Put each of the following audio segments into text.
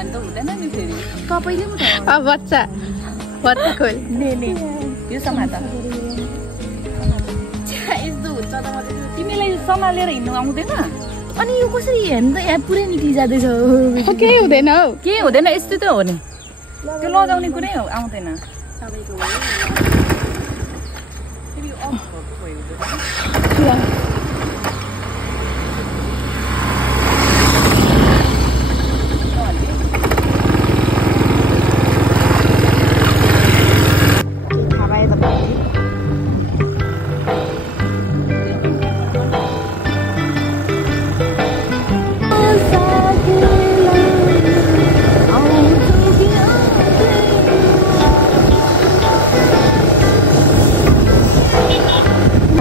भने त हुँदैन नि फेरि कपैले पनि अब बच्चा खोल ले यो समात यस्तो हुन्छ त म तिमीलाई सम्हालेर हिँड्नु आउँदैन अनि यो कसरी हेर्नु त यहाँ पुरै निक्लि जाँदैछ केही हुँदैन हौ के हुँदैन यस्तै त हो नि त्यो लगाउने कुरै आउँदैन सबैको फेरि अफ भएको भयो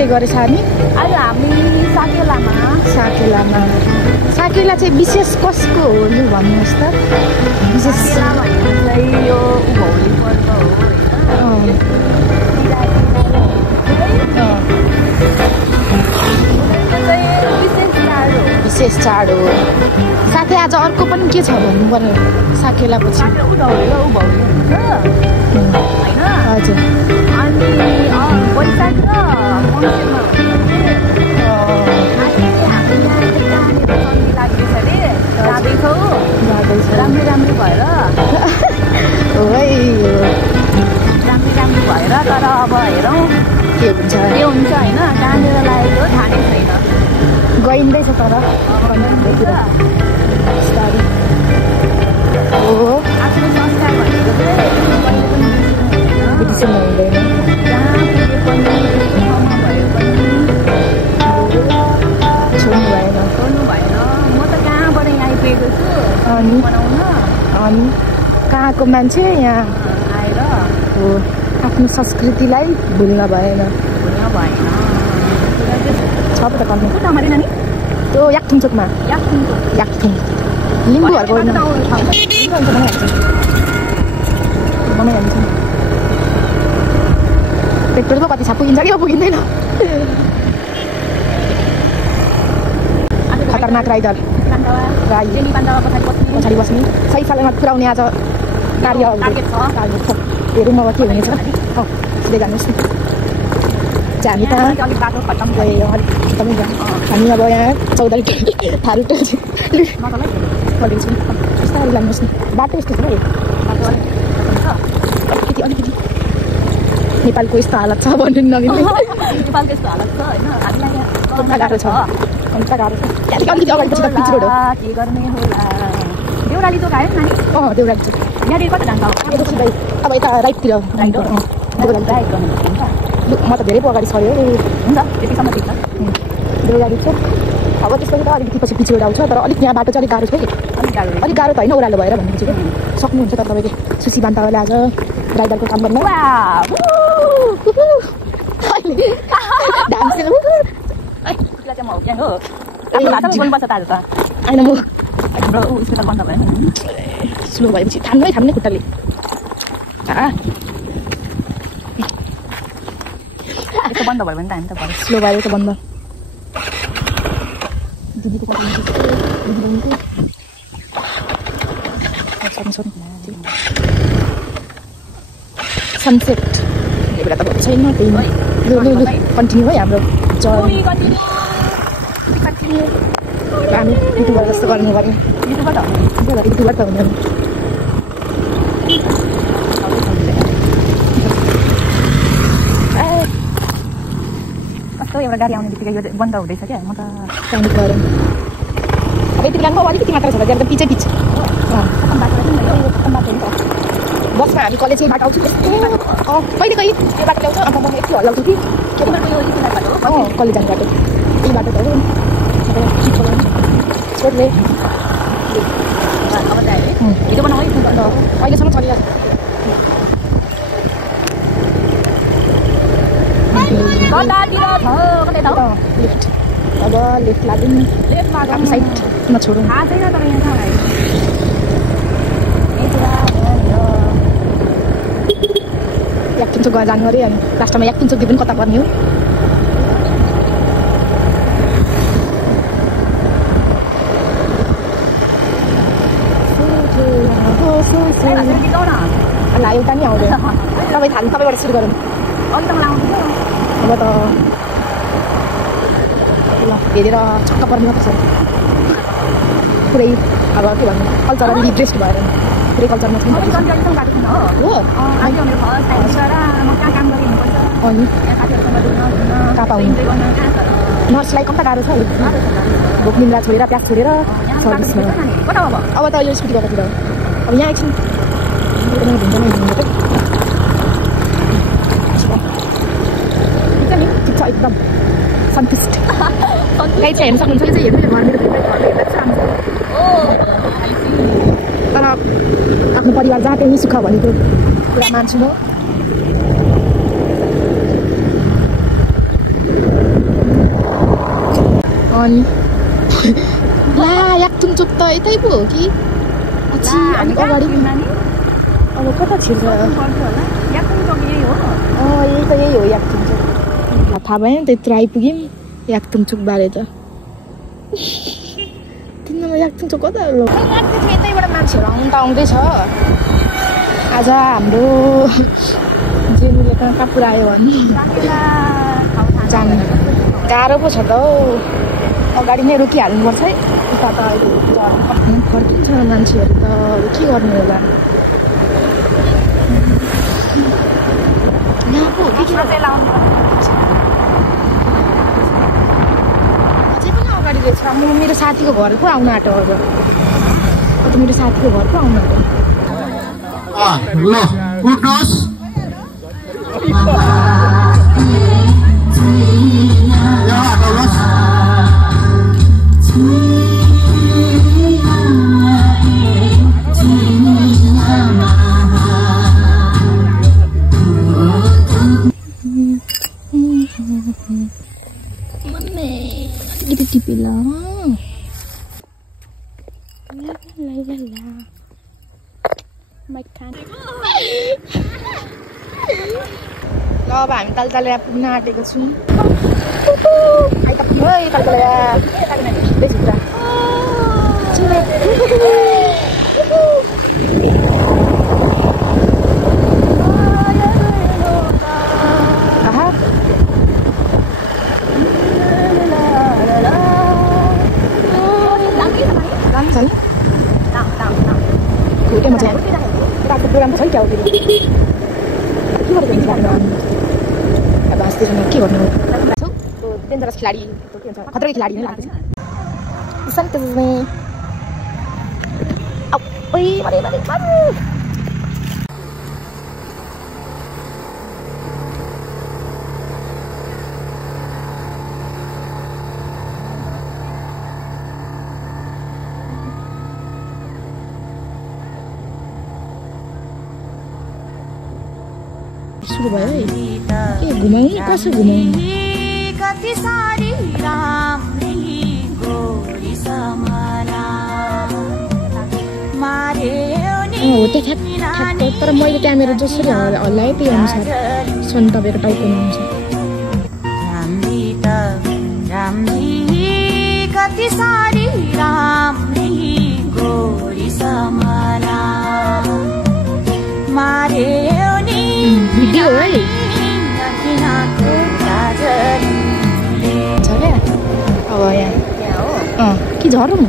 गरेछ नि आज हामी साकेलामा साकेला चाहिँ विशेष कसको हो लु भन्नुहोस् त विशेष भनेको चाहिँ यो भौली पर्व हो विशेष चाड हो साथै आज अर्को पनि के छ भन्नु पर्यो साकेला पछि हजुर अनि बैशाख र मङ्सिरमा लाग्दैछ अरे जाँदैछौ राम्रो भएर हो है राम्रो भएर तर अब हेरौँ के हुन्छ होइन कहाँनिर लागेको थाहा नै छैन गइँदैछ तर हो आफ्नो संस्कार भनेको चाहिँ बिर्सिनु हुँदैन जहाँ पुगे पनि ठाउँमा भयो पनि छोड्नु भएन म त कहाँबाट यहाँ आइपुगेको छु अनि बनाउन अनि कहाँको मान्छे यहाँ आएर हो आफ्नो संस्कृतिलाई भुल्न भएन छ पो त कम्ती त्यो याकथुङ चोकमा याकथुङ लिम्बूहरूको बनाइहाल्छ पेट्रोल पो कति छ पुगिन्छ कि पुगिँदैन खतरनाक राइडर पछाडि बस्ने सही सालमा पुऱ्याउने आज कार्य हेरौँ अब के हुनेछ सिधै जानुहोस् न हामी त हामी अब यहाँ 14 थारू फलिन्छौँ बिस्तारै लानुहोस् न बाटो यस्तो छ है अलिकति नेपालको यस्तो हालत छ भन्नु नमिल्ने नेपालको यस्तो हालत छ होइन गाह्रो छ त्यहाँदेखि अलिकति अगाडि पछि त पिच रोड हो के गर्ने होला देउराली चोक आयो नानी देउराली चोक यहाँदेखि कति जान्छ अब यता राइटतिर देउराली राइट गर्नु म त धेरै पो अगाडि सऱ्यो हुन्छ त्यतिसम्म ठिक छ देउराली चोक अब त्यसपछि त अलिकति पछि पिच रोड आउँछ तर अलिक यहाँ बाटो चाहिँ अलिक गाह्रो छ कि अलिक गाह्रो त होइन ओह्रालो भएर भनेपछि कि सक्नुहुन्छ तर तपाईँले सुशी बान्तावाले आज ड्राइभरको काम गर्नु होइन म स्लो भएपछि थाम्नै खुट्टाले बन्द भयो भने त हामी त भयो स्लो भएर त बन्द सनसेट यो बेला त भएको छैन त्यही कन्टिन्यू है हाम्रो हामी युट्युबर जस्तो गर्नु पर्ने युट्युबर त हुँदैन कस्तो एउटा गाडी आउने बित्तिकै यो बन्द हुँदैछ क्या म त पानी पऱ्यो अब यति बेला अलिकति मात्र छ त त्यहाँ त पिचै पिच बसमा हामी कलेजकै बाटो आउँछु कहिले कहिले त्यो बाटो ल्याउँछ अन्त म यति हल्लाउँछु कि कलेज जाने बाटो यही बाटो त हो छोड्ने अहिलेसम्म चलिरहेको अब लेफ्ट लाग्यौँ आफ्नो साइडमा छोडौँ याकथुङ चोक जानु अरे अनि लास्टमा याकथुङ चोक पनि कता पर्ने हो ला एउटा नि आउँदैन तपाईँ थाल्नु तपाईँबाट सुरु गरौँ अब त ल हेरेर छक्क पर्ने मात्र छ पुरै अब के भन्नु कल्चरली रिप्लेस्ड भएर पुरै कल्चरमा छ हो अनि कहाँ पाउनु नर्सलाई कम्ता गाह्रो छ भोक निन्द्रा छोडेर प्याज छोडेर सर्भिसमा अब त यो स्कुटी गर्दाखेरि अब यहाँ एकछिन ठिक छ एकदम सन्तुष्ट गाई चाहिँ हेर्नु सक्नुहुन्छ कि चाहिँ हेर्नु घर मेरो हेर्दा चाहिँ तर आफ्नो परिवार जहाँ त्यही सुख भनेको कुरा मान्छु म अनि ला याक्थुङ चोक त यतै पो हो कि अलिक अगाडि अब कता छिर्छ यही त यही हो याक्थुङ चोक थाहा भएन त्यत्रो आइपुग्यौँ याक्थुङ चोक बारे त तिमीमा याक्थुङ चोक कता हो यतैबाट मान्छेहरू आउनु त आउँदैछ आज हाम्रो जेनुले कहाँ पुऱ्यायो भने जानु गाह्रो पो छ त हौ अगाडि नै रोकिहाल्नुपर्छ है उता त अहिले फर्किन्छ मान्छेहरू त के गर्नु होला अझै पनि अगाडि रहेछ म मेरो साथीको घर पो आउनु आँट्यो अब मेरो साथीको घर पो आउनु आँट्यो ल अब हामी तालतलिया पुग्न आँटेको छौँ आइपुग्नु है तालतलिया घुटेमा चाहिँ रातको प्रोग्राम छ क्या हो फेरि के गरेको हुन्छ अब हाँस्दैछौँ के गर्नु डेन्जरस खेलाडी के भन्छ खतरा खेलाडी नै लाग्दैछ सुरु भयो है के घुमाउनु कसो घुमाउनु हो त्यो ठ्याक्क तर मैले क्यामेरा जसरी हल्लाएँ त्यही अनुसार छन् तपाईँको टाइपको हुन्छ भिडियो है झर्या अब यहाँ कि झरौँ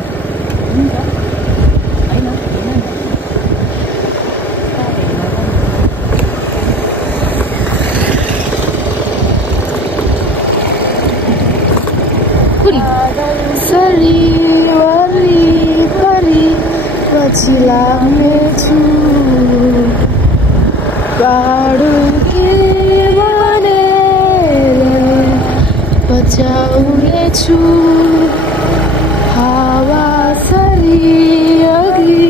सरी वरी परी पछि लाग्नेछु बाडु के भनेर बचाउनेछु हावा सरी अघि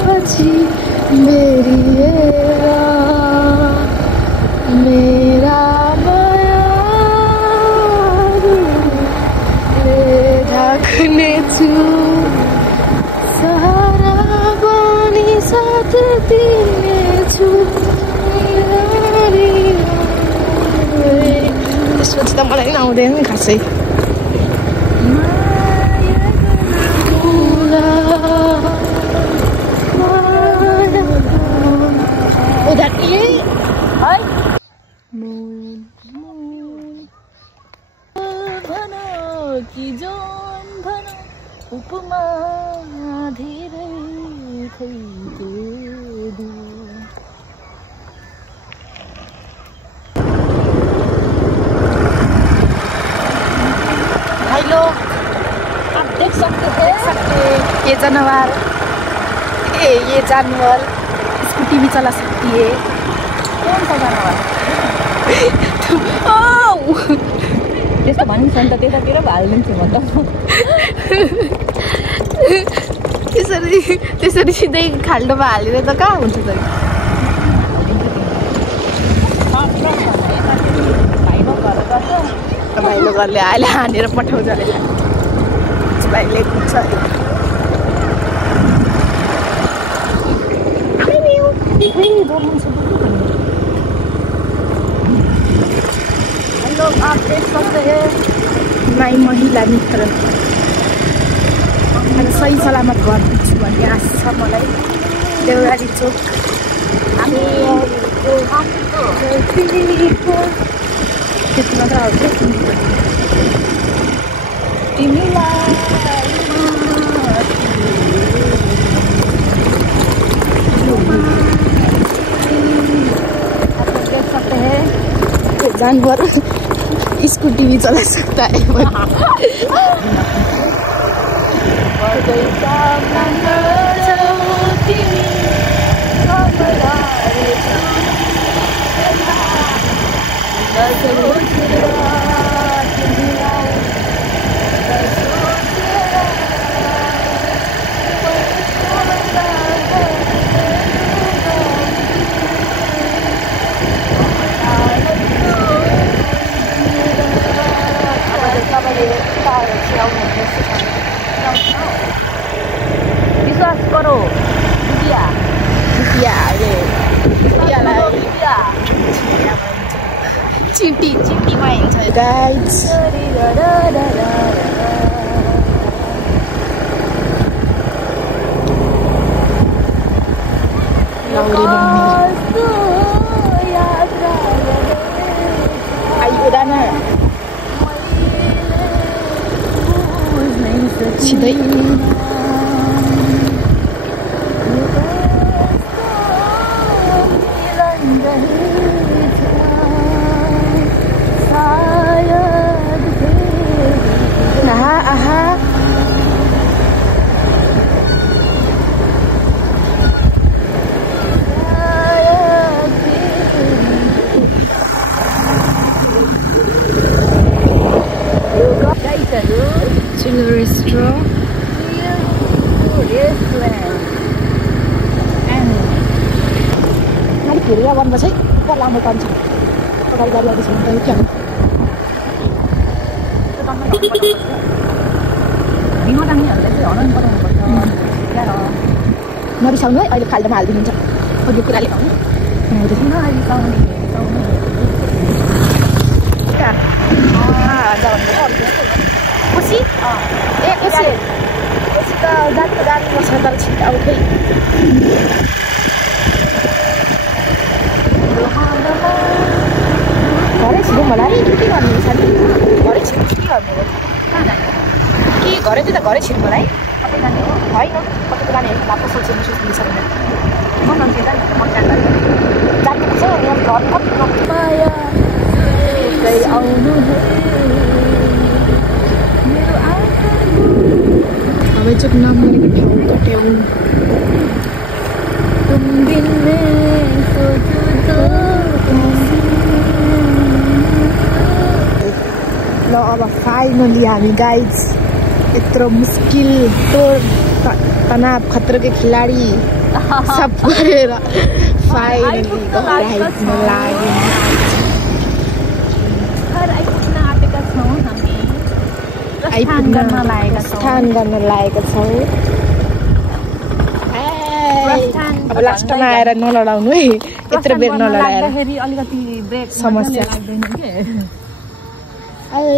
पछि बेरिएर मेरा मायाले ढाक्नेछु सहारा बनी साथ दिनेछु त्यसपछि त मलाई पनि आउँदैन नि खासै कि जोन भनौँ उपमा धेरै भाई लोग आप देख सकते हैं ये जानवर स्कूटी भी चला सकती है। कौन सा जानवर त्यस्तो भनिन्छ नि त त्यतातिर हालिदिन्छु म त त्यसरी सिधै खाल्डोमा हालेर त कहाँ हुन्छ त भाइलो घरले अहिले हानेर पठाउँछ अहिले भाइले कुद्छ हेलो आप देख सकते हैं माई महिला मित्र सही सलामत घर पुग्छु भन्ने आशा छ मलाई। देउराली चोक त्यति मात्र देख सकते हैं जानवर स्कूटी भी चला सकता है। विश्वास करो चिटीमा हिँड्छ गाइज। सिधै Kiri wan masih kok lama kan sih kalau dari di sini kayak yang बिमा दानीहरुले चाहिँ हरन बनाउनु पर्छ यार नरिसाउनु है अहिले खाल्डोमा हाल्दिनुहुन्छ अघि कुराले भन्नु किन अहिले साउनी खुसी ए खुसी खुसी त जातको गाडीमा छ तर छिट अब खै घरै छिटो मलाई के गर्नु साथी घरै छिटो के गर्नु के घरै त घरै छिटो मलाई होइन कतिको जाने लाप्पो सोचेर सोच्नु सक्दैन म नन्थे जान्छ म जान्छु जानुपर्छ यहाँ घर कति माया आउनु मेरो हवाई चोक नाम गरेको ठाउँ कट्याउ तुम बिन मैं सोचूं तो ल अब फाइनली हामी गाइज यत्रो मुस्किल तनाव खतरा के खिलाडी सब गरेर फाइनली घर आइपुग्न लाग्यौँ। घर आइपुग्न आँटेका छौँ हामी प्रस्थान गर्न लागेका छौँ। अब लास्टमा आएर नलडाउनु है यत्रो बेर नलडाएर अलिकति ब्रेक समस्या लाग्दैन के आई